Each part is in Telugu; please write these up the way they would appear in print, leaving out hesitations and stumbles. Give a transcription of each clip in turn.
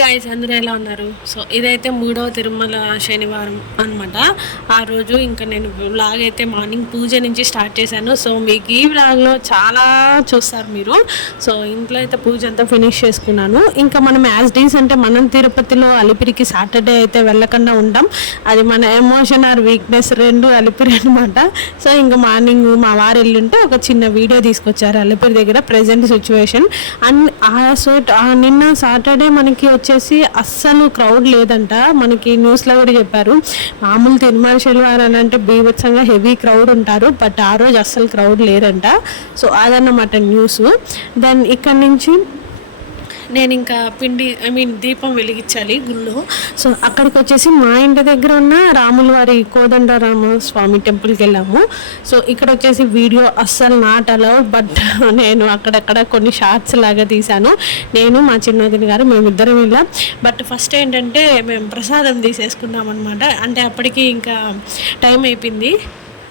గాయ్స్, అందరూ ఎలా ఉన్నారు? సో ఇదైతే 3వ తిరుమల శనివారం అనమాట. ఆ రోజు ఇంకా నేను వ్లాగ్ అయితే మార్నింగ్ పూజ నుంచి స్టార్ట్ చేశాను. సో మీకు ఈ వ్లాగ్లో చాలా చూస్తారు మీరు. సో ఇంట్లో అయితే పూజ అంతా ఫినిష్ చేసుకున్నాను. ఇంకా మనం యాజ్ డీస్ అంటే మనం తిరుపతిలో అలిపిరికి సాటర్డే అయితే వెళ్ళకుండా ఉంటాం. అది మన ఎమోషన్ ఆర్ వీక్నెస్ రెండు అలిపిరి అనమాట. సో ఇంకా మార్నింగ్ మా వారు వెళ్ళుంటే ఒక చిన్న వీడియో తీసుకొచ్చారు అలిపిరి దగ్గర ప్రజెంట్ సిచ్యువేషన్. అండ్ నిన్న సాటర్డే మనకి వచ్చేసి అస్సలు క్రౌడ్ లేదంట. మనకి న్యూస్లో కూడా చెప్పారు. మామూలు తిరుమల శనివారం అంటే బీభత్సంగా హెవీ క్రౌడ్ ఉంటారు, బట్ ఆ రోజు అస్సలు క్రౌడ్ లేదంట. సో అదన్నమాట న్యూస్. దెన్ ఇక్కడ నుంచి నేను ఇంకా దీపం వెలిగించాలి గుళ్ళో. సో అక్కడికి వచ్చేసి మా ఇంటి దగ్గర ఉన్న రాముల వారి కోదండరామ స్వామి టెంపుల్కి వెళ్ళాము. సో ఇక్కడ వచ్చేసి వీడియో అస్సలు నాట్ అలౌడ్, బట్ నేను అక్కడక్కడ కొన్ని షార్ట్స్ లాగా తీశాను. నేను మా చిన్నదిని గారు మేమిద్దరం వెళ్ళాం. బట్ ఫస్ట్ ఏంటంటే మేము ప్రసాదం తీసేసుకున్నాం అనమాట. అంటే అప్పటికి ఇంకా టైం అయిపోయింది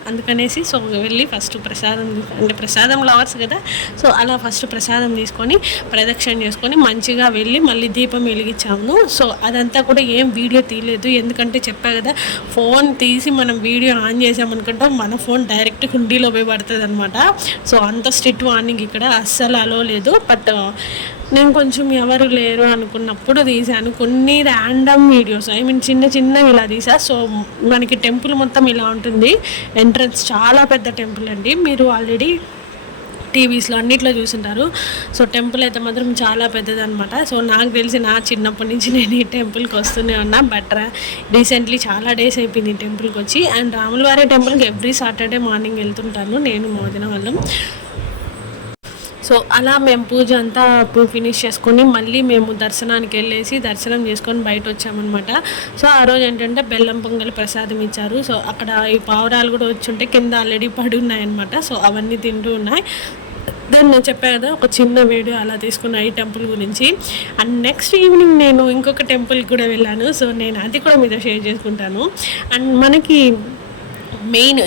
అందుకనేసి. సో వెళ్ళి ఫస్ట్ ప్రసాదం లవర్స్ కదా, సో అలా ఫస్ట్ ప్రసాదం తీసుకొని ప్రదక్షిణ చేసుకొని మంచిగా వెళ్ళి మళ్ళీ దీపం వెలిగించాము. సో అదంతా కూడా ఏం వీడియో తీయలేదు, ఎందుకంటే చెప్పా కదా, ఫోన్ తీసి మనం వీడియో ఆన్ చేసామనుకుంటాం మన ఫోన్ డైరెక్ట్ హుండీలో పోయి పడుతుంది అనమాట. సో అంత స్ట్రిక్ట్ వార్నింగ్ ఇక్కడ, అస్సలు అలో లేదు. బట్ నేను కొంచెం ఎవరు లేరు అనుకున్నప్పుడు తీసాను కొన్ని ర్యాండమ్ వీడియోస్. చిన్నవి ఇలా తీసా. సో మనకి టెంపుల్ మొత్తం ఇలా ఉంటుంది. ఎంట్రన్స్ చాలా పెద్ద టెంపుల్ అండి, మీరు ఆల్రెడీ టీవీస్లో అన్నిట్లో చూసింటారు. సో టెంపుల్ అయితే మాత్రం చాలా పెద్దదనమాట. సో నాకు తెలిసి నా చిన్నప్పటి నుంచి నేను ఈ టెంపుల్కి వస్తూనే ఉన్నా. బట్ రీసెంట్లీ చాలా డేస్ అయిపోయింది ఈ టెంపుల్కి వచ్చి. అండ్ రాములవారి టెంపుల్కి ఎవ్రీ సాటర్డే మార్నింగ్ వెళ్తుంటాను నేను మోదిన వాళ్ళం. సో అలా మేము పూజ అంతా ఫినిష్ చేసుకొని మళ్ళీ మేము దర్శనానికి వెళ్ళేసి దర్శనం చేసుకొని బయట వచ్చామన్నమాట. సో ఆ రోజు ఏంటంటే బెల్లం పొంగల్ ప్రసాదం ఇచ్చారు. సో అక్కడ ఈ పావురాలు కూడా వచ్చి ఉంటే కింద ఆల్రెడీ పడి ఉన్నాయన్నమాట. సో అవన్నీ తింటూ ఉన్నాయి. దాన్ని నేను చెప్పాను కదా, ఒక చిన్న వీడియో అలా తీసుకున్నా ఈ టెంపుల్ గురించి. అండ్ నెక్స్ట్ ఈవినింగ్ నేను ఇంకొక టెంపుల్కి కూడా వెళ్ళాను. సో నేను అది కూడా మీతో షేర్ చేసుకుంటాను. అండ్ మనకి మెయిన్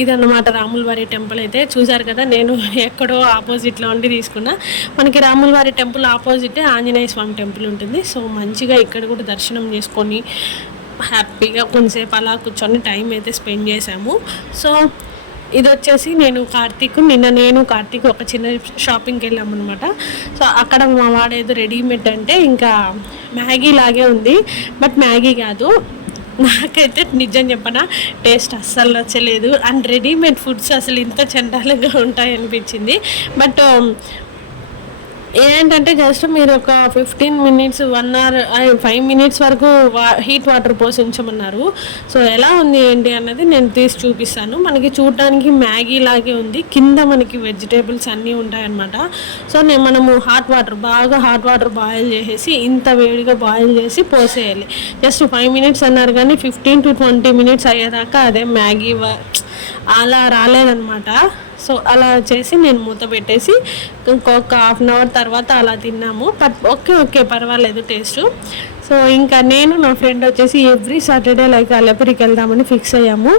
ఇదన్నమాట రాములవారి టెంపుల్. అయితే చూసారు కదా, నేను ఎక్కడో ఆపోజిట్లో ఉండి తీసుకున్నా. మనకి రాములవారి టెంపుల్ ఆపోజిటే ఆంజనేయ స్వామి టెంపుల్ ఉంటుంది. సో మంచిగా ఇక్కడ కూడా దర్శనం చేసుకొని హ్యాపీగా కొంతసేపు అలా కూర్చొని టైం అయితే స్పెండ్ చేశాము. సో ఇది వచ్చేసి నిన్న కార్తీక్ ఒక చిన్న షాపింగ్కి వెళ్ళామన్నమాట. సో అక్కడ మా వాడేదో రెడీమేడ్ అంటే ఇంకా మ్యాగీ లాగే ఉంది, బట్ మ్యాగీ కాదు. నాకైతే నిజం చెప్పనా, టేస్ట్ అస్సలు నచ్చలేదు. అండ్ రెడీమేడ్ ఫుడ్స్ అసలు ఇంత చండాలంగా ఉంటాయనిపించింది. బట్ ఏంటంటే జస్ట్ మీరు ఒక 15 మినిట్స్ 1 hour 5 minutes వరకు హీట్ వాటర్ పోసి ఉంచమన్నారు. సో ఎలా ఉంది ఏంటి అన్నది నేను తీసి చూపిస్తాను. మనకి చూడడానికి మ్యాగీ లాగే ఉంది, కింద మనకి వెజిటేబుల్స్ అన్నీ ఉంటాయన్నమాట. సో మనము హాట్ వాటర్ బాయిల్ చేసేసి ఇంత వేడిగా బాయిల్ చేసి పోసేయాలి. జస్ట్ 5 minutes అన్నారు, కానీ 15 to 20 minutes అయ్యేదాకా అదే మ్యాగీ అలా రాలేదన్నమాట. సో అలా చేసి నేను మూత పెట్టేసి ఇంకొక 1/2 hour తర్వాత అలా తిన్నాము. బట్ ఓకే పర్వాలేదు టేస్ట్. సో ఇంకా నేను నా ఫ్రెండ్ వచ్చేసి ఎవ్రీ సాటర్డే అలిపిరికి వెళ్దామని ఫిక్స్ అయ్యాము.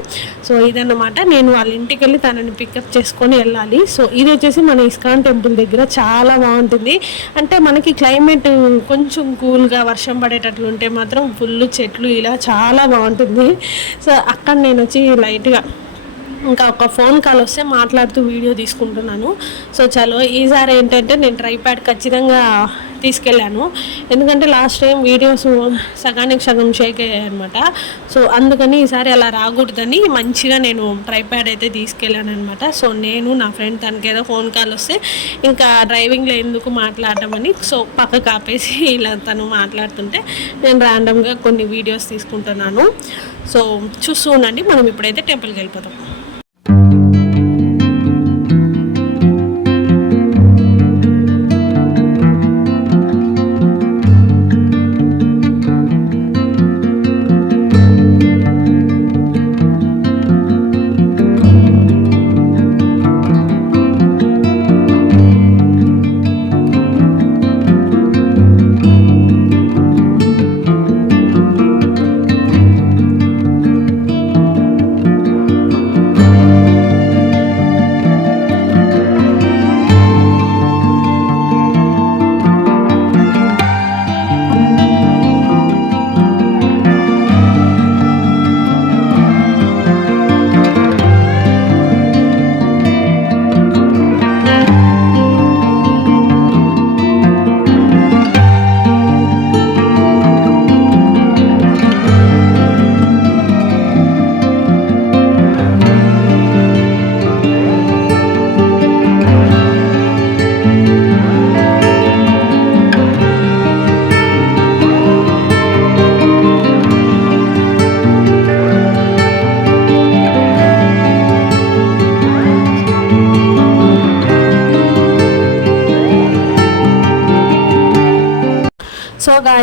సో ఇదన్నమాట, నేను వాళ్ళ ఇంటికి వెళ్ళి తనని పికప్ చేసుకొని వెళ్ళాలి. సో ఇది వచ్చేసి మన ఇస్కాన్ టెంపుల్ దగ్గర చాలా బాగుంటుంది. అంటే మనకి క్లైమేట్ కొంచెం కూల్గా వర్షం పడేటట్లు ఉంటే మాత్రం ఫుల్ చెట్లు ఇలా చాలా బాగుంటుంది. సో అక్కడ నేను వచ్చి లైట్గా ఇంకా ఒక ఫోన్ కాల్ వస్తే మాట్లాడుతూ వీడియో తీసుకుంటున్నాను. సో చలో ఈసారి ఏంటంటే నేను ట్రైప్యాడ్ ఖచ్చితంగా తీసుకెళ్ళాను, ఎందుకంటే లాస్ట్ టైం వీడియోస్ సగానికి సగం షేక్ అయ్యాయి అనమాట. సో అందుకని ఈసారి అలా రాకూడదని మంచిగా నేను ట్రైప్యాడ్ అయితే తీసుకెళ్ళాను అనమాట. సో నేను నా ఫ్రెండ్ తనకి ఏదో ఫోన్ కాల్ వస్తే ఇంకా డ్రైవింగ్లో ఎందుకు మాట్లాడటమని సో పక్కకు ఆపేసి ఇలా తను మాట్లాడుతుంటే నేను ర్యాండమ్గా కొన్ని వీడియోస్ తీసుకుంటున్నాను. సో చూస్తూ ఉండండి, మనం ఇప్పుడైతే టెంపుల్కి వెళ్ళిపోతాం.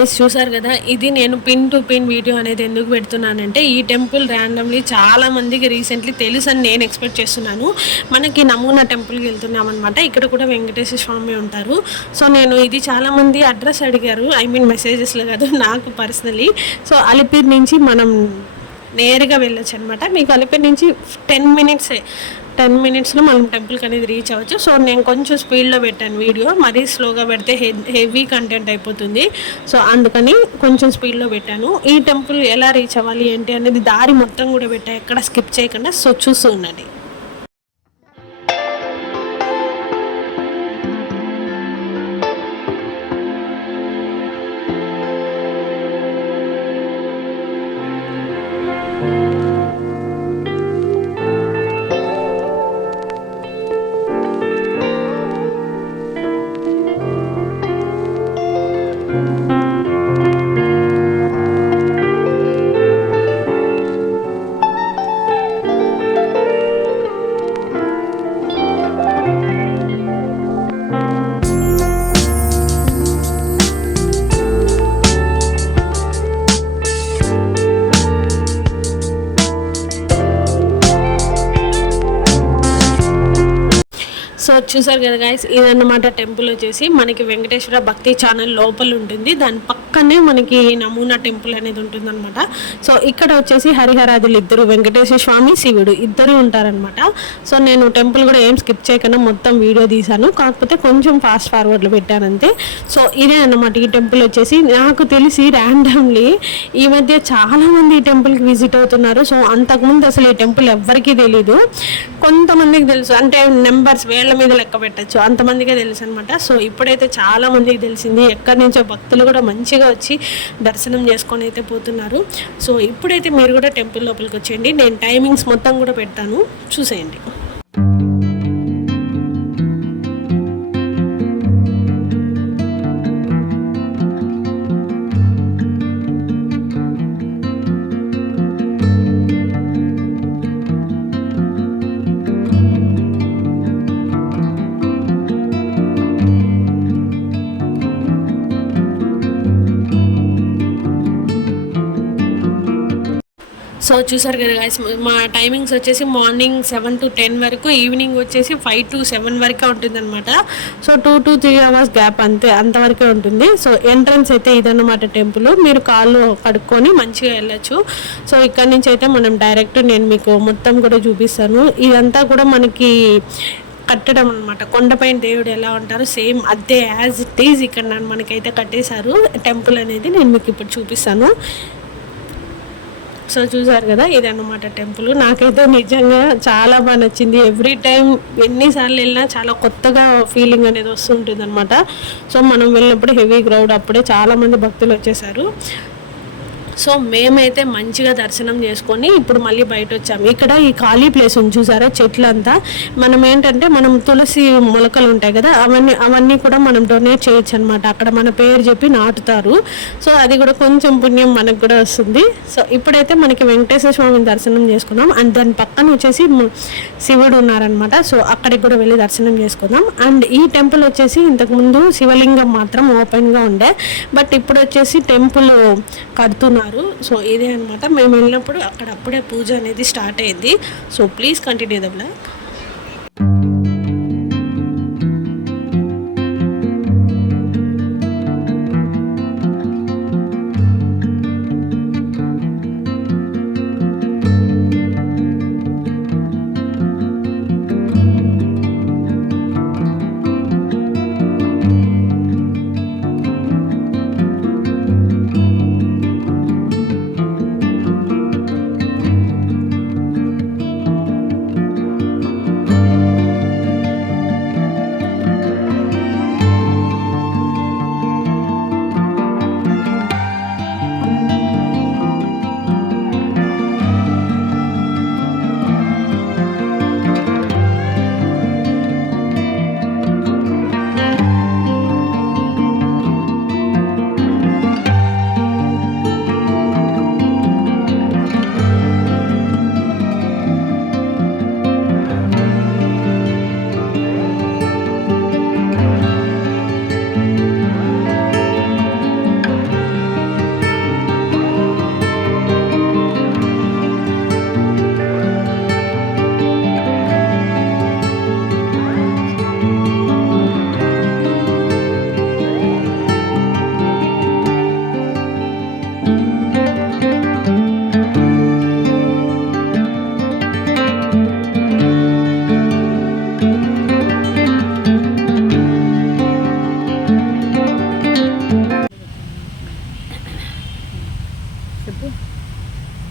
గైస్ చూసారు కదా, ఇది నేను పిన్ టు పిన్ వీడియో అనేది ఎందుకు పెడుతున్నానంటే ఈ టెంపుల్ ర్యాండమ్లీ చాలా మందికి రీసెంట్లీ తెలుసు అని నేను ఎక్స్పెక్ట్ చేస్తున్నాను. మనకి నమూనా టెంపుల్కి వెళ్తున్నాం అనమాట. ఇక్కడ కూడా వెంకటేశ్వర స్వామి ఉంటారు. సో నేను ఇది చాలామంది అడ్రస్ అడిగారు, ఐ మీన్ మెసేజెస్లో కాదు, నాకు పర్సనలీ. సో అలిపిరి నుంచి మనం నేరుగా వెళ్ళొచ్చు అనమాట. మీకు అలిపిరి నుంచి 10 మినిట్స్లో మనం టెంపుల్కి అనేది రీచ్ అవ్వచ్చు. సో నేను కొంచెం స్పీడ్లో పెట్టాను వీడియో, మరీ స్లోగా పెడితే హెవీ కంటెంట్ అయిపోతుంది. సో అందుకని కొంచెం స్పీడ్లో పెట్టాను. ఈ టెంపుల్ ఎలా రీచ్ అవ్వాలి ఏంటి అనేది దారి మొత్తం కూడా పెట్టా, ఎక్కడ స్కిప్ చేయకుండా. సో చూస్తూ ఉండండి. సో చూసారు కదా గైస్, ఇదన్నమాట టెంపుల్ వచ్చేసి మనకి వెంకటేశ్వర భక్తి ఛానల్ లోపల ఉంటుంది. దాని పక్కనే మనకి నమూనా టెంపుల్ అనేది ఉంటుందన్నమాట. సో ఇక్కడ వచ్చేసి హరిహరాదులు ఇద్దరు, వెంకటేశ్వర స్వామి శివుడు ఇద్దరు ఉంటారనమాట. సో నేను టెంపుల్ కూడా ఏం స్కిప్ చేయకుండా మొత్తం వీడియో తీశాను, కాకపోతే కొంచెం ఫాస్ట్ ఫార్వర్డ్లో పెట్టాను అంతే. సో ఇదే అన్నమాట ఈ టెంపుల్ వచ్చేసి. నాకు తెలిసి ర్యాండమ్లీ ఈ మధ్య చాలామంది ఈ టెంపుల్కి విజిట్ అవుతున్నారు. సో అంతకుముందు అసలు ఈ టెంపుల్ ఎవ్వరికీ తెలీదు, కొంతమందికి తెలుసు, అంటే నెంబర్స్ వేళ్ల మీద లెక్క పెట్టచ్చు, అంతమందికే తెలుసు అనమాట. సో ఇప్పుడైతే చాలా మందికి తెలిసింది, ఎక్కడి నుంచో భక్తులు కూడా మంచిగా వచ్చి దర్శనం చేసుకొని అయితే పోతున్నారు. సో ఇప్పుడైతే మీరు కూడా టెంపుల్ లోపలికి వచ్చేయండి, నేను టైమింగ్స్ మొత్తం కూడా పెడతాను, చూసేయండి. సో చూసారు కదా గైస్, మా టైమింగ్స్ వచ్చేసి మార్నింగ్ 7 to 10 వరకు, ఈవినింగ్ వచ్చేసి 5 to 7 వరకే ఉంటుంది అనమాట. సో 2 to 3 hours గ్యాప్ అంతవరకే ఉంటుంది. సో ఎంట్రన్స్ అయితే ఇదన్నమాట టెంపుల్, మీరు కాళ్ళు కడుక్కొని మంచిగా వెళ్ళచ్చు. సో ఇక్కడ నుంచి అయితే మనం డైరెక్ట్ నేను మీకు మొత్తం కూడా చూపిస్తాను. ఇదంతా కూడా మనకి కట్టడం అనమాట, కొండపైన దేవుడు ఎలా ఉంటారో సేమ్ అదే యాజ్ ఇట్ ఈజ్ ఇక్కడ మనకైతే కట్టేశారు టెంపుల్ అనేది. నేను మీకు ఇప్పుడు చూపిస్తాను. సో చూసారు కదా, ఇదన్నమాట టెంపుల్. నాకైతే నిజంగా చాలా బాగా నచ్చింది. ఎవ్రీ టైం ఎన్నిసార్లు వెళ్ళినా చాలా కొత్తగా ఫీలింగ్ అనేది వస్తుంటుంది అనమాట. సో మనం వెళ్ళినప్పుడు హెవీ క్రౌడ్, అప్పుడే చాలామంది భక్తులు వచ్చేసారు. సో మేమైతే మంచిగా దర్శనం చేసుకొని ఇప్పుడు మళ్ళీ బయట వచ్చాము. ఇక్కడ ఈ ఖాళీ ప్లేస్ ఉంది చూసారా, చెట్లంతా. మనం ఏంటంటే మనం తులసి మొలకలు ఉంటాయి కదా, అవన్నీ కూడా మనం డొనేట్ చేయొచ్చు అనమాట. అక్కడ మన పేరు చెప్పి నాటుతారు. సో అది కూడా కొంచెం పుణ్యం మనకు కూడా వస్తుంది. సో ఇప్పుడైతే మనకి వెంకటేశ్వర స్వామిని దర్శనం చేసుకున్నాం. అండ్ దాని పక్కన వచ్చేసి శివుడు ఉన్నారనమాట. సో అక్కడికి కూడా వెళ్ళి దర్శనం చేసుకుందాం. అండ్ ఈ టెంపుల్ వచ్చేసి ఇంతకుముందు శివలింగం మాత్రం ఓపెన్గా ఉండే, బట్ ఇప్పుడు వచ్చేసి టెంపుల్ కడుతున్నారు. సో ఇదే అనమాట, మేము వెళ్ళినప్పుడు అక్కడ అప్పుడే పూజ అనేది స్టార్ట్ అయింది. So please continue the blog.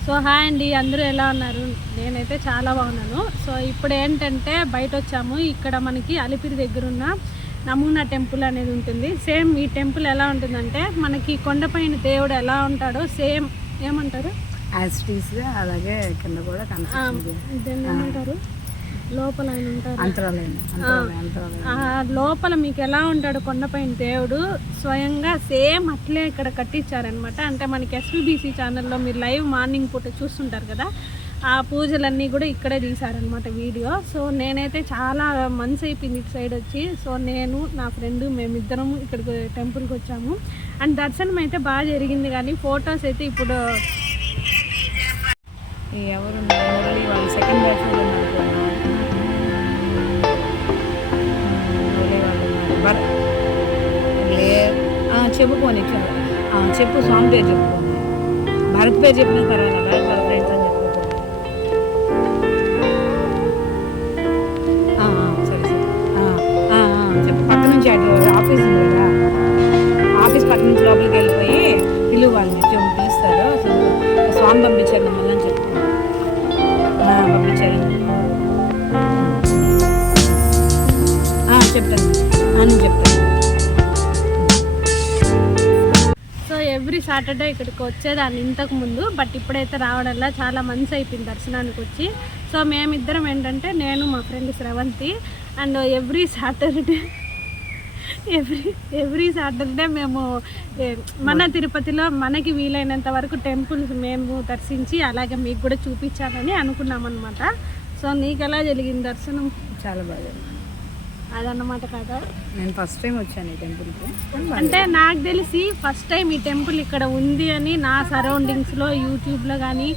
So hi అండి, అందరూ ఎలా ఉన్నారు? నేనైతే చాలా బాగున్నాను. సో ఇప్పుడు ఏంటంటే బయట వచ్చాము. ఇక్కడ మనకి అలిపిరి దగ్గర ఉన్న నమూనా టెంపుల్ అనేది ఉంటుంది. సేమ్ ఈ టెంపుల్ ఎలా ఉంటుందంటే మనకి కొండపైన దేవుడు ఎలా ఉంటాడో సేమ్ ఏమంటారు అలాగే కింద కూడా ఏమంటారు లోపల ఆయన ఉంటారు. లోపల మీకు ఎలా ఉంటాడు కొండపైన దేవుడు స్వయంగా సేమ్ అట్లే ఇక్కడ కట్టించారనమాట. అంటే మనకి ఎస్విబిసి ఛానల్లో మీరు లైవ్ మార్నింగ్ పూట చూస్తుంటారు కదా, ఆ పూజలన్నీ కూడా ఇక్కడే తీశారనమాట వీడియో. సో నేనైతే చాలా మంత్స్ అయిపోయింది ఇటు సైడ్ వచ్చి. సో నేను నా ఫ్రెండ్ మేమిద్దరం ఇక్కడికి టెంపుల్కి వచ్చాము. అండ్ దర్శనం అయితే బాగా జరిగింది, కానీ ఫొటోస్ అయితే ఇప్పుడు ఎవరు వాళ్ళు సెకండ్ బ్యాచ్ చెప్పుకోని చెప్పు, స్వామి పేరు చెప్పుకోని, భరత్ పేరు చెప్పిన తర్వాత భరత్ వాళ్ళ ఫ్రెండ్స్ అని చెప్పుకో. సరే చెప్పు. పక్క నుంచి అటు ఆఫీస్ ఉంది కదా, ఆఫీస్ పక్క నుంచి లోపలికి వెళ్ళిపోయి పిలువు వాళ్ళని పిలుస్తారు. స్వామి పంపించారు మమ్మల్ని అని చెప్పుకో. పంపించారని చెప్తాను అని చెప్తాను. సో ఎవ్రీ సాటర్డే ఇక్కడికి వచ్చేదాన్ని ఇంతకు ముందు, బట్ ఇప్పుడైతే రావడంలో చాలా మంత్స్ అయిపోయింది దర్శనానికి వచ్చి. సో మేమిద్దరం ఏంటంటే నేను మా friend Sravanthi and every Saturday మేము మన తిరుపతిలో మనకి వీలైనంత వరకు టెంపుల్స్ మేము దర్శించి అలాగే మీకు కూడా చూపించాలని అనుకున్నాం అనమాట. సో నీకు ఎలా జరిగింది దర్శనం? చాలా బాగా జరిగింది అదన్నమాట కదా. నేను ఫస్ట్ టైం వచ్చాను ఈ టెంపుల్కి. అంటే నాకు తెలిసి ఫస్ట్ టైం ఈ టెంపుల్ ఇక్కడ ఉంది అని నా సరౌండింగ్స్లో యూట్యూబ్లో కానీ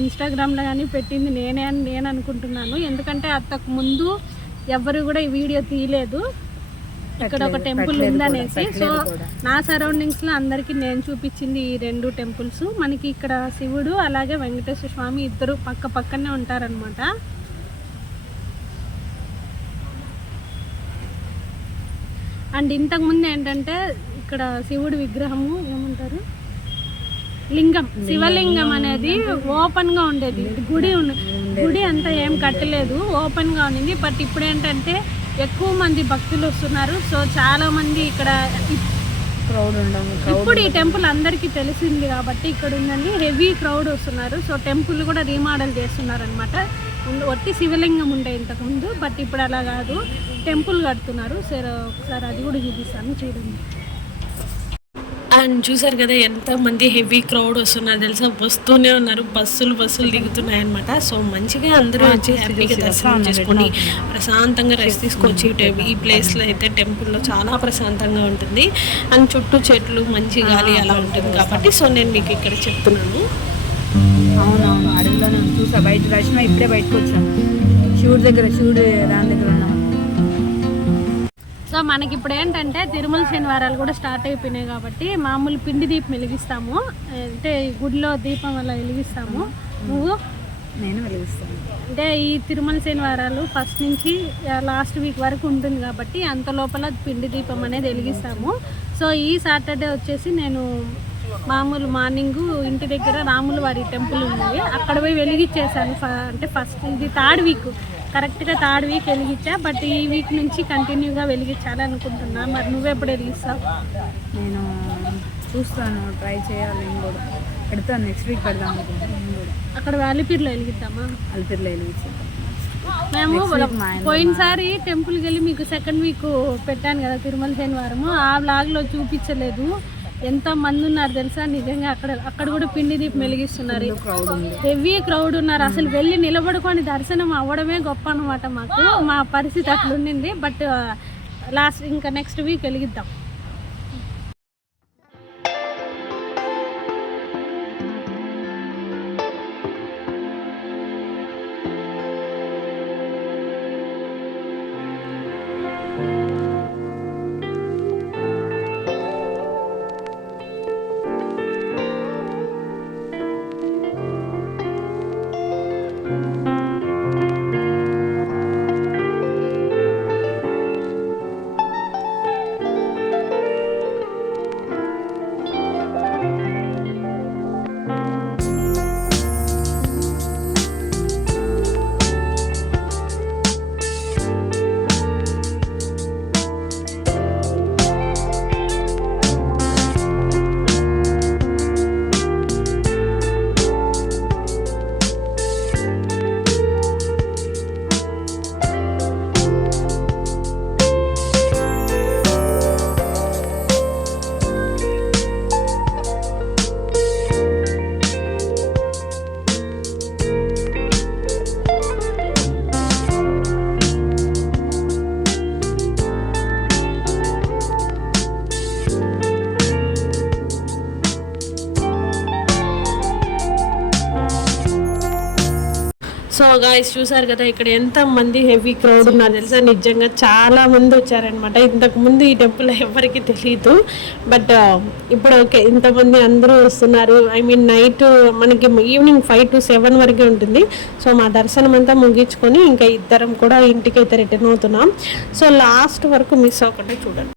ఇన్స్టాగ్రామ్లో కానీ పెట్టింది నేనే అని నేను అనుకుంటున్నాను. ఎందుకంటే అంతకు ముందు ఎవరు కూడా ఈ వీడియో తీయలేదు ఇక్కడ ఒక టెంపుల్ ఉందనేసి. సో నా సరౌండింగ్స్లో అందరికీ నేను చూపించింది ఈ రెండు టెంపుల్స్. మనకి ఇక్కడ శివుడు అలాగే వెంకటేశ్వర స్వామి ఇద్దరు పక్క పక్కనే ఉంటారనమాట. అండ్ ఇంతకుముందు ఏంటంటే ఇక్కడ శివుడి విగ్రహము ఏమంటారు లింగం, శివలింగం అనేది ఓపెన్గా ఉండేది. గుడి అంతా ఏం కట్టలేదు, ఓపెన్గా ఉండింది. బట్ ఇప్పుడు ఏంటంటే ఎక్కువ మంది భక్తులు వస్తున్నారు. సో చాలా మంది ఇక్కడ క్రౌడ్ ఉండడం, ఇప్పుడు ఈ టెంపుల్ అందరికీ తెలిసింది కాబట్టి ఇక్కడ ఉందని హెవీ క్రౌడ్ వస్తున్నారు. సో టెంపుల్ కూడా రీమోడల్ చేస్తున్నారు అనమాట. ఒట్టి శివలింగం ఉండే ఇంతకుముందు, బట్ ఇప్పుడు అలా కాదు, టెంపుల్ కడుతున్నారు. సరే ఒకసారి అది కూడా చూపిస్తాను చూడండి. అండ్ చూసారు కదా ఎంతమంది హెవీ క్రౌడ్ వస్తున్నారు తెలుసా, వస్తూనే ఉన్నారు, బస్సులు దిగుతున్నాయి అనమాట. సో మంచిగా అందరూ వచ్చి హ్యాపీగా దర్శనం చేసుకొని ప్రశాంతంగా రెస్ట్ తీసుకొచ్చి ఈ ప్లేస్లో అయితే టెంపుల్లో చాలా ప్రశాంతంగా ఉంటుంది. అండ్ చుట్టూ చెట్లు మంచి గాలి అలా ఉంటుంది కాబట్టి సో నేను మీకు ఇక్కడ చెప్తున్నాను. అవునవును, అడవిలోనే చూసా. బయట దర్శనం ఇప్పుడే బయటకు వచ్చాను, శివుడి దగ్గర దాని దగ్గర ఉన్నాం. సో మనకి ఇప్పుడు ఏంటంటే తిరుమల శనివారాలు కూడా స్టార్ట్ అయిపోయినాయి కాబట్టి మామూలు పిండి దీపం వెలిగిస్తాము, అంటే గుడిలో దీపం అలా వెలిగిస్తాము. నేను వెలిగిస్తాను. అంటే ఈ తిరుమల శనివారాలు ఫస్ట్ నుంచి లాస్ట్ వీక్ వరకు ఉంటుంది కాబట్టి అంత లోపల పిండి దీపం అనేది వెలిగిస్తాము. సో ఈ సాటర్డే వచ్చేసి నేను మామూలు మార్నింగ్ ఇంటి దగ్గర రాముల వారి టెంపుల్ ఉంది, అక్కడ పోయి వెలిగించేసాను. అంటే ఫస్ట్ ఇది కరెక్ట్గా థర్డ్ వీక్ వెలిగించా, బట్ ఈ వీక్ నుంచి కంటిన్యూగా వెలిగించాలి అనుకుంటున్నా. మరి నువ్వెప్పుడు వెలిగిస్తావు? నేను చూస్తాను, ట్రై చేయాలి. నేను కూడా పెడతాను, నెక్స్ట్ వీక్ పెడదాం అనుకుంటున్నాను. అక్కడ అలిపిరిలో వెలిగిద్దామా? అలిపిరిలో వెలిగించాను. మేము పోయినసారి టెంపుల్కి వెళ్ళి మీకు సెకండ్ వీక్ పెట్టాను కదా తిరుమల శనివారము, ఆ వ్లాగ్లో చూపించలేదు. ఎంత మంది ఉన్నారు తెలుసా, నిజంగా అక్కడ కూడా పిండి దీపం వెలిగిస్తున్నారు, హెవీ క్రౌడ్ ఉన్నారు. అసలు వెళ్ళి నిలబడుకొని దర్శనం అవ్వడమే గొప్ప అనమాట. మా పరిస్థితి అట్లా ఉండింది. బట్ ఇంకా నెక్స్ట్ వీక్ వెలిగిద్దాం. సో గాయస్ చూసారు కదా ఇక్కడ ఎంత మంది హెవీ క్రౌడ్ ఉన్నారు తెలుసా, నిజంగా చాలా మంది వచ్చారనమాట. ఇంతకు ముందు ఈ టెంపుల్ ఎవరికి తెలియదు, బట్ ఇప్పుడు ఓకే ఇంతమంది అందరూ వస్తున్నారు. ఐ మీన్ నైట్ మనకి ఈవినింగ్ 5 to 7 వరకే ఉంటుంది. సో మా దర్శనం అంతా ముగించుకొని ఇంకా ఇద్దరం కూడా ఇంటికి అయితే రిటర్న్ అవుతున్నాం. సో లాస్ట్ వరకు మిస్ అవ్వకుండా చూడండి.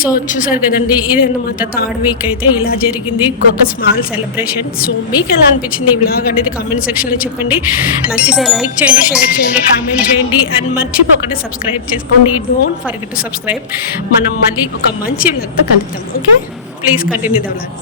సో చూసారు కదండి, ఇదన్నమాట థర్డ్ వీక్ అయితే ఇలా జరిగింది, ఒక స్మాల్ సెలబ్రేషన్. సో మీకు ఎలా అనిపించింది ఈ వ్లాగ్ అనేది కామెంట్ సెక్షన్లో చెప్పండి. నచ్చితే లైక్ చేయండి, షేర్ చేయండి, కామెంట్ చేయండి అండ్ మర్చిపోకుండా సబ్స్క్రైబ్ చేసుకోండి. Don't forget to subscribe. మనం మళ్ళీ ఒక మంచి వ్లాగ్తో కలుద్దాం. Okay, please continue the vlog.